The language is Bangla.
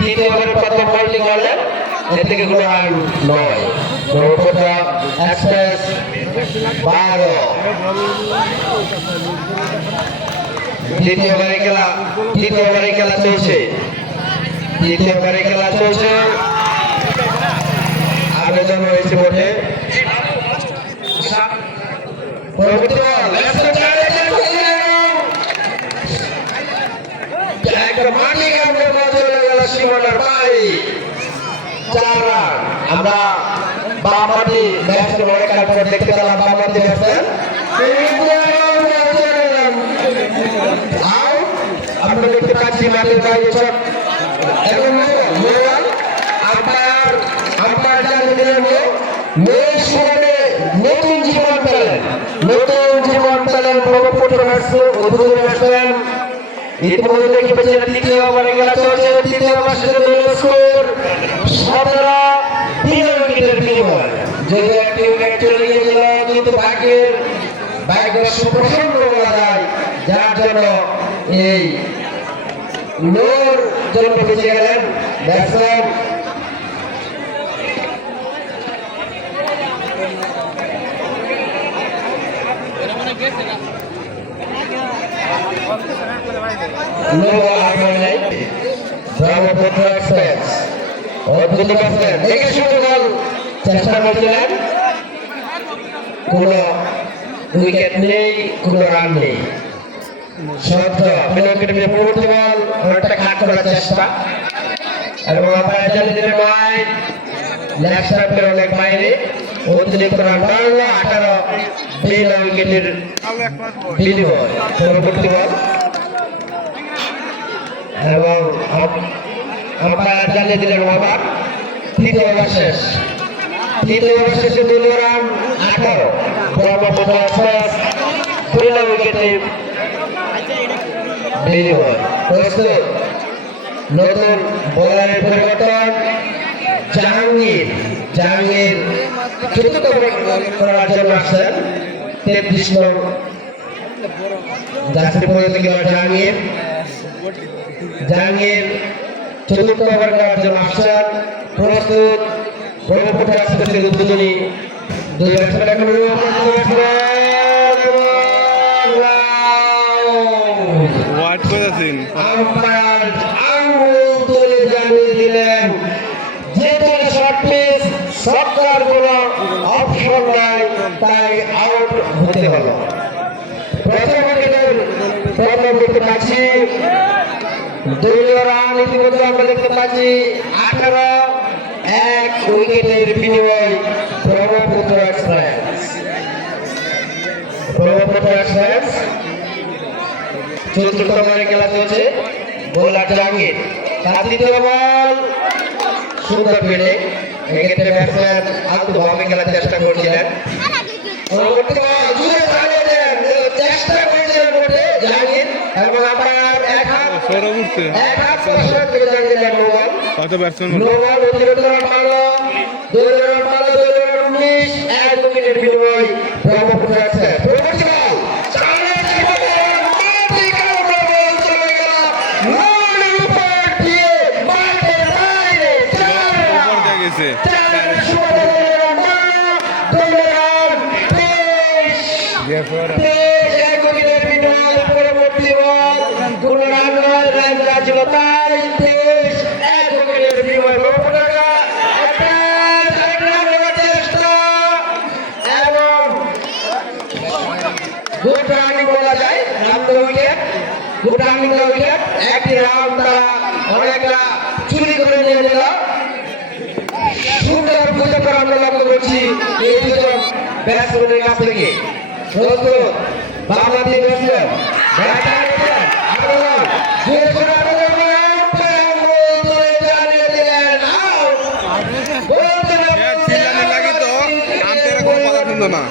তৃতীয় ওভারের প্রথম বলটি করলেন, এর থেকে কোনো রান নয়। ব্রহ্মপুত্র এক্সপ্রেস 12। তৃতীয় ওভারের খেলা চলছে। আবেদন হয়েছে বটে। আমরা বামহাতি ব্যাটসম্যান অনেক কাল পর দেখতে পেলাম। বামহাতি ব্যাটসম্যান আমরা দেখতে পাচ্ছি মাঠের বাইরে সব এবং আম্পায়ার জানিয়ে দিলেন নতুন জীবন পেলেন ব্রহ্মপুত্র ব্যাটসম্যান। ইতিমধ্যে দেখতে পেয়েছেন তৃতীয় ওভারে খেলা চলছে। তৃতীয় ওভার শেষে স্কোর 17 উইকেটের বিনিময়। যদি একটি উইকেট চলে গিয়েছিল, কিন্তু ভাগ্য সুপ্রসন্ন বলা যায়, যার জন্য এই নোর জন্য বেঁচে গেলেন ব্যাটসম্যান। ব্রহ্মপুত্র এক্সপ্রেস অদ্ভুত ব্যাটসম্যান দেখে শুরু বল চেষ্টা করছিলেন, কোন উইকেট নেই, কোন রান নেই। পরবর্তী বল অনেকটা কাট করার চেষ্টা এবং আম্পায়ার জানিয়ে দিলেন লেগ স্টাম্পের অনেক বাইরে। অতিরিক্ত রান 18 বিনা উইকেটের বিনিময়। পরবর্তী বল এবং আম্পায়ার জানিয়ে দিলেন ওভার। তৃতীয় ওভার শেষে 2 রান 18। ব্রহ্মপুত্র এক্সপ্রেস বিনা উইকেটে বিনিময়। প্রস্তুত নতুন বোলারের পরিবর্তন। জাহাঙ্গীর চতুর্থ করার জন্য আসছেন। 33 নং জার্সি পরিহিত খেলোয়াড় জাহাঙ্গীর চতুর্থ ওভার করার জন্য আসছেন। প্রস্তুত ব্রহ্মপুত্র এক্সপ্রেসের উদ্বোধনী 2 ব্যাটসম্যান এখন আম্পায়ার আঙুল তুলে জানিয়ে দিলেন যেহেতু শর্ট পিচ সরকার কোনো অপশন নাই, তাই আউট হতে হলো। প্রথম উইকেটের প্রথম দেখতে পাচ্ছি 2 রান। ইতিমধ্যে আমরা দেখতে পাচ্ছি 18 উইকেটের বিনিময়। ব্রহ্মপুত্র এক্সপ্রেস চতুর্থ ওভারে খেলা চলছে। বোলার জাহাঙ্গীর, তার দ্বিতীয় বল সুন্দর ফিল্ডিং। এক্ষেত্রে ব্যাটসম্যান আলতোভাবে খেলার চেষ্টা করছিলেন। পরবর্তী বল জুড়ে চালিয়ে দেন, চেষ্টা করছিলেন বটে জাহাঙ্গীর এবং আম্পায়ার এক হাত প্রশ্ন করে জানিয়ে দিলেন নো বল। অতিরিক্ত রান মারল 2 রান 19 1 উইকেটের বিনিময়। ব্রহ্মপুত্র এক্সপ্রেস পরবর্তী বল পরবর্তী বল কোন রান ছিল তাই 1 উইকেটের বিনিময়। এবং গুড রানিং বলা যায়, গুড রানিং উইকেট। একটি রান তারা অনেকটা চুরি করে নিয়ে নিল। সুন্দর বুঝে পড়া আমরা লক্ষ্য করছি এই দুজন ব্যাটসম্যানের কাছ থেকে। প্রস্তুত বাংলাদেশ ব্যাটসম্যান না